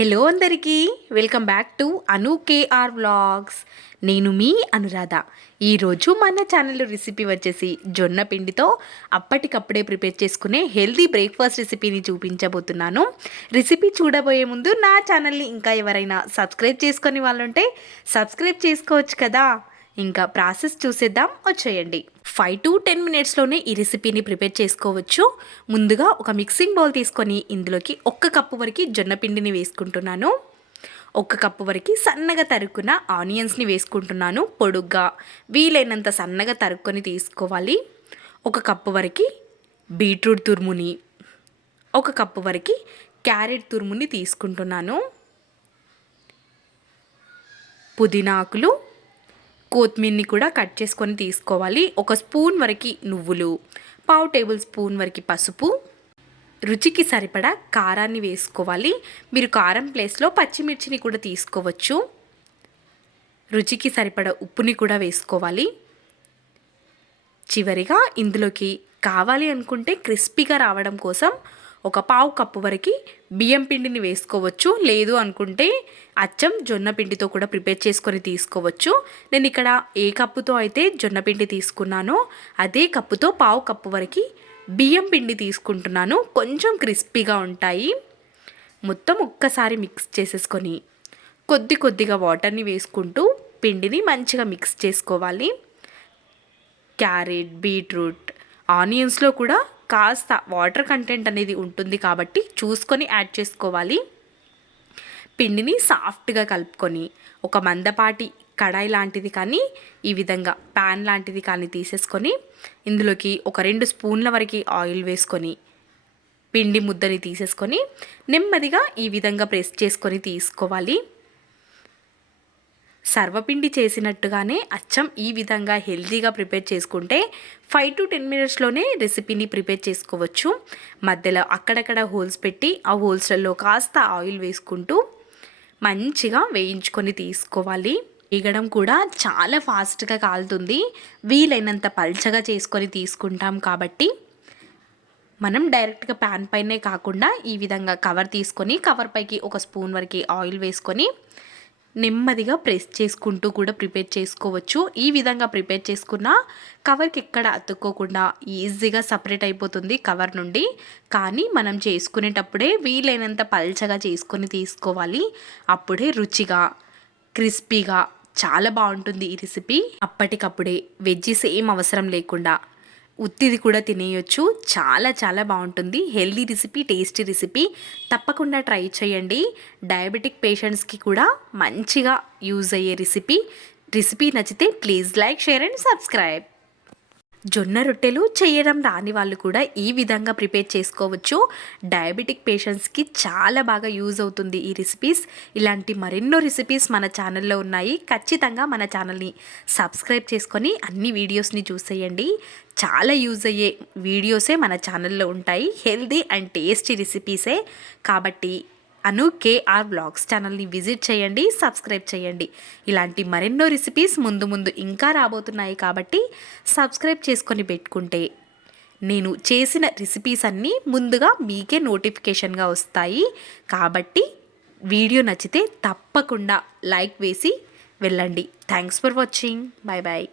Hello అందరికీ, welcome back to Anu KR vlogs. నేను మీ అనురాధ. ఈరోజు మన ఛానల్లో రెసిపీ వచ్చేసి జొన్న పిండితో అప్పటికప్పుడే ప్రిపేర్ చేసుకునే హెల్తీ బ్రేక్ఫాస్ట్ రెసిపీని చూపించబోతున్నాను. రెసిపీ చూడబోయే ముందు నా ఛానల్ని ఇంకా ఎవరైనా సబ్స్క్రైబ్ చేసుకొని వాళ్ళు ఉంటే సబ్స్క్రైబ్ చేసుకోవచ్చు కదా. ఇంకా ప్రాసెస్ చూసేద్దాం, వచ్చేయండి. 5 to 10 మినిట్స్లోనే ఈ రెసిపీని ప్రిపేర్ చేసుకోవచ్చు. ముందుగా ఒక మిక్సింగ్ బౌల్ తీసుకొని ఇందులోకి 1 కప్పు వరకు జొన్న పిండిని వేసుకుంటున్నాను. 1 కప్పు వరకు సన్నగా తరుక్కున్న ఆనియన్స్ని వేసుకుంటున్నాను. పొడుగ్గా వీలైనంత సన్నగా తరుక్కొని తీసుకోవాలి. 1 కప్పు వరకు బీట్రూట్ తురుముని, 1 కప్పు వరకు క్యారెట్ తురుముని తీసుకుంటున్నాను. పుదీనా ఆకులు, కొత్తిమీరని కూడా కట్ చేసుకొని తీసుకోవాలి. 1 స్పూన్ వరకు నువ్వులు, 1/2 టేబుల్ స్పూన్ వరకు పసుపు, రుచికి సరిపడా కారాన్ని వేసుకోవాలి. మీరు కారం ప్లేస్లో పచ్చిమిర్చిని కూడా తీసుకోవచ్చు. రుచికి సరిపడా ఉప్పుని కూడా వేసుకోవాలి. చివరిగా ఇందులోకి కావాలి అనుకుంటే క్రిస్పీగా రావడం కోసం 1/4 కప్పు వరకు బియ్యం పిండిని వేసుకోవచ్చు. లేదు అనుకుంటే అచ్చం జొన్న పిండితో కూడా ప్రిపేర్ చేసుకొని తీసుకోవచ్చు. నేను ఇక్కడ ఏ కప్పుతో అయితే జొన్న పిండి తీసుకున్నానో అదే కప్పుతో 1/4 కప్పు వరకు బియ్యం పిండి తీసుకుంటున్నాను. కొంచెం క్రిస్పీగా ఉంటాయి. మొత్తం ఒక్కసారి మిక్స్ చేసేసుకొని కొద్దిగా వాటర్ని వేసుకుంటూ పిండిని మంచిగా మిక్స్ చేసుకోవాలి. క్యారెట్, బీట్రూట్, ఆనియన్స్లో కూడా కాస్త వాటర్ కంటెంట్ అనేది ఉంటుంది కాబట్టి చూసుకొని యాడ్ చేసుకోవాలి. పిండిని సాఫ్ట్గా కలుపుకొని ఒక మందపాటి కడాయి లాంటిది కానీ ఈ విధంగా ప్యాన్ లాంటిది కానీ తీసేసుకొని ఇందులోకి ఒక 2 స్పూన్ల వరకు ఆయిల్ వేసుకొని పిండి ముద్దని తీసేసుకొని నెమ్మదిగా ఈ విధంగా ప్రెస్ చేసుకొని తీసుకోవాలి. సర్వపిండి చేసినట్టుగానే అచ్చం ఈ విధంగా హెల్తీగా ప్రిపేర్ చేసుకుంటే 5 to 10 మినిట్స్లోనే రెసిపీని ప్రిపేర్ చేసుకోవచ్చు. మధ్యలో అక్కడక్కడ హోల్స్ పెట్టి ఆ హోల్స్లలో కాస్త ఆయిల్ వేసుకుంటూ మంచిగా వేయించుకొని తీసుకోవాలి. వేగడం కూడా చాలా ఫాస్ట్గా కాలుతుంది. వీలైనంత పల్చగా చేసుకొని తీసుకుంటాం కాబట్టి మనం డైరెక్ట్గా ప్యాన్ పైనే కాకుండా ఈ విధంగా కవర్ తీసుకొని కవర్ పైకి 1 స్పూన్ వరకు ఆయిల్ వేసుకొని నెమ్మదిగా ప్రెస్ చేసుకుంటూ కూడా ప్రిపేర్ చేసుకోవచ్చు. ఈ విధంగా ప్రిపేర్ చేసుకున్న కవర్కి ఎక్కడ అతుక్కోకుండా ఈజీగా సపరేట్ అయిపోతుంది కవర్ నుండి. కానీ మనం చేసుకునేటప్పుడే వీలైనంత పల్చగా చేసుకొని తీసుకోవాలి. అప్పుడే రుచిగా, క్రిస్పీగా చాలా బాగుంటుంది ఈ రెసిపీ. అప్పటికప్పుడే వెజ్జీస్ ఏం అవసరం లేకుండా ఉత్తిది కూడా తినేయొచ్చు. చాలా బాగుంటుంది. Healthy recipe, tasty recipe. తప్పకుండా ట్రై చేయండి. డయాబెటిక్ పేషెంట్స్కి కూడా మంచిగా యూజ్ అయ్యే రెసిపీ నచ్చితే please like, share and subscribe. జొన్న రొట్టెలు చేయడం రాని వాళ్ళు కూడా ఈ విధంగా ప్రిపేర్ చేసుకోవచ్చు. డయాబెటిక్ పేషెంట్స్కి చాలా బాగా యూజ్ అవుతుంది ఈ రెసిపీస్. ఇలాంటి మరెన్నో రెసిపీస్ మన ఛానల్లో ఉన్నాయి. ఖచ్చితంగా మన ఛానల్ని సబ్స్క్రైబ్ చేసుకొని అన్ని వీడియోస్ని చూసేయండి. చాలా యూజ్ అయ్యే వీడియోసే మన ఛానల్లో ఉంటాయి. హెల్దీ అండ్ టేస్టీ రెసిపీసే కాబట్టి అను కేఆర్ వ్లాగ్స్ ఛానల్ని విజిట్ చేయండి, సబ్స్క్రైబ్ చేయండి. ఇలాంటి మరెన్నో రెసిపీస్ ముందు ఇంకా రాబోతున్నాయి కాబట్టి సబ్స్క్రైబ్ చేసుకొని పెట్టుకుంటే నేను చేసిన రెసిపీస్ అన్నీ ముందుగా మీకే నోటిఫికేషన్గా వస్తాయి. కాబట్టి వీడియో నచ్చితే తప్పకుండా లైక్ వేసి వెళ్ళండి. Thanks for watching. Bye bye.